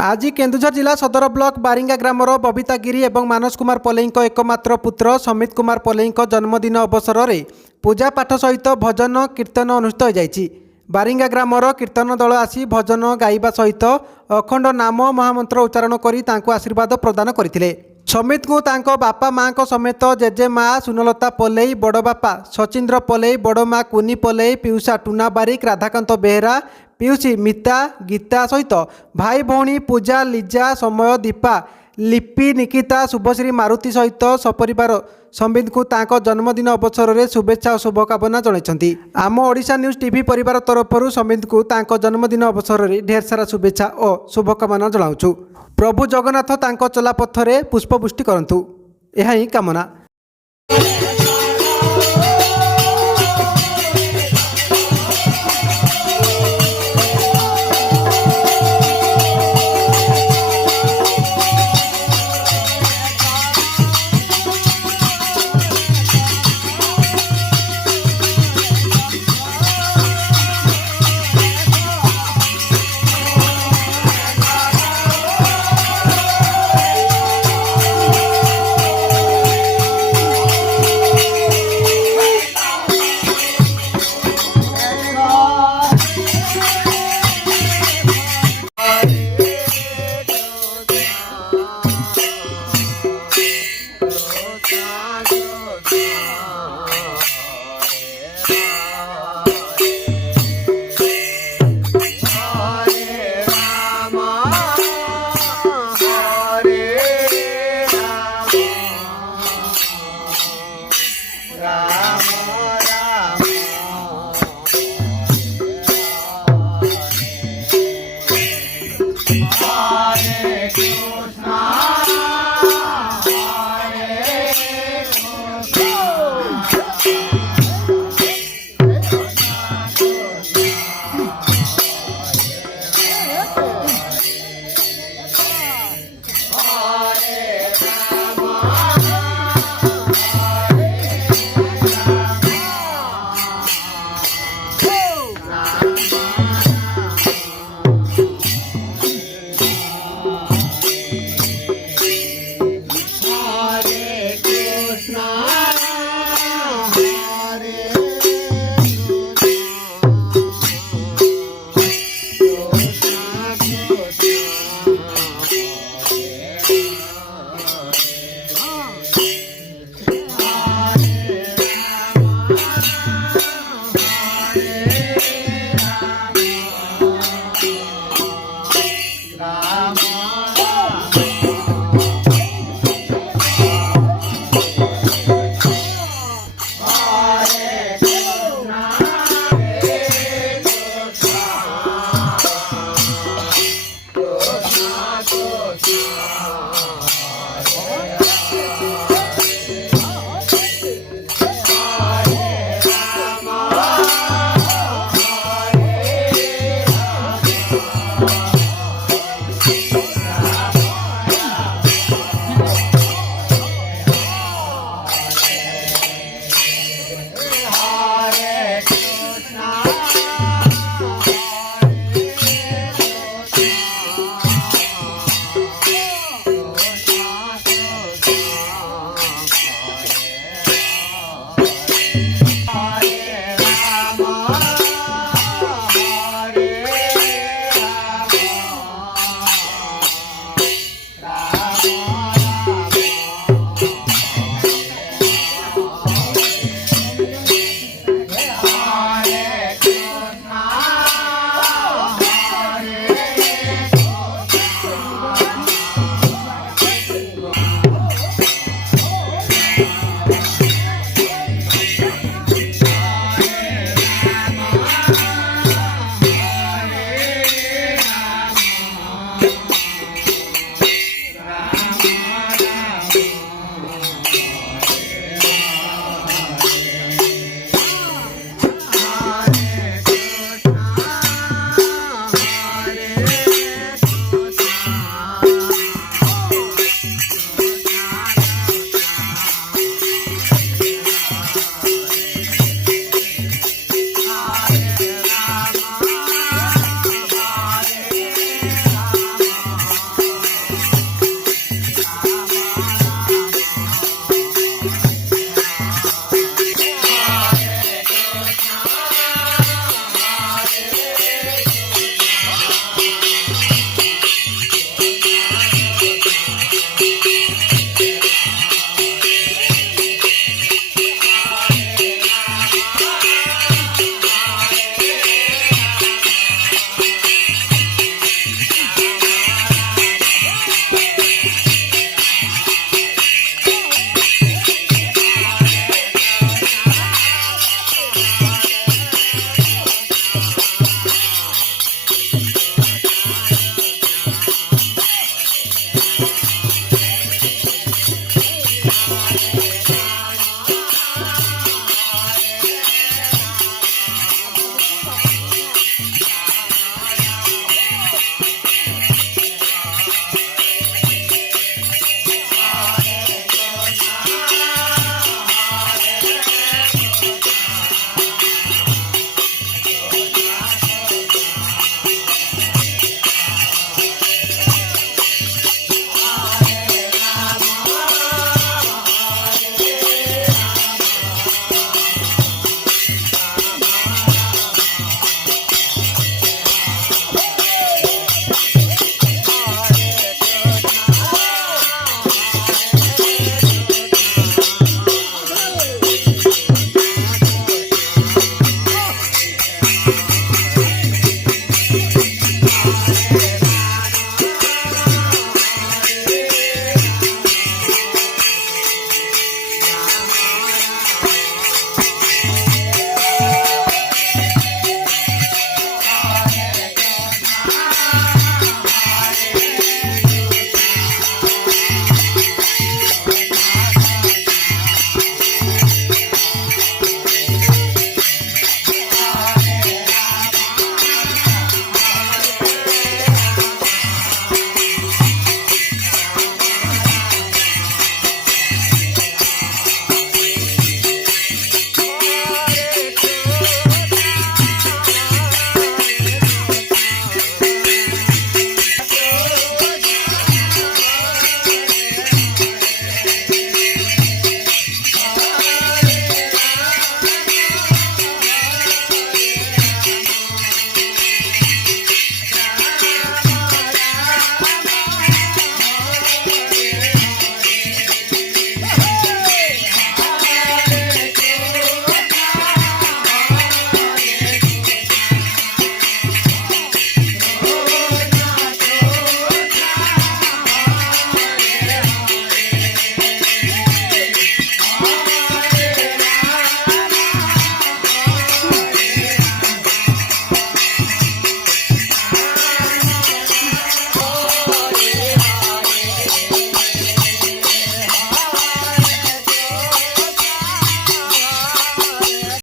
आज केन्दुझर जिला सदर ब्लॉक बारिंगा ग्रामर बबिता गिरी और मानस कुमार पलेई एकमात्र पुत्र समित कुमार पलेई जन्मदिन अवसर में पूजा पाठ सहित भजन कीर्तन अनुष्ठित हो जाएगी। बारिंगा ग्रामर कीर्तन दल आसी भजन गाइबा सहित अखंड नाम महामंत्र उच्चारण करी तांको आशीर्वाद प्रदान करथिले। समित को तांको बापा माँ समेत जेजे माँ सुनलता पलेई, बड़ बापा सचिंद्र पलेई, बड़ माँ कुनी पलेई, पिउसा टुना बारिक, राधाकांत बेहेरा, पिउसी मिता गीता सहित भाई भौणी पूजा, लिजा, समय, दीपा, लिपि, निकिता, शुभश्री, मारुति सहित सपरिवार समित को तांको जन्मदिन अवसर में शुभेच्छा और शुभकामना जणाइछन्ति। आम ओडिशा न्यूज टीवी परिवार तरफ समित को तांको जन्मदिन अवसर में ढेर सारा शुभेच्छा और शुभकामना जणाउछु। प्रभु जगन्नाथ तांको चलापथरे पुष्पवृष्टि करंतु, यह ही कामना। Hare Krishna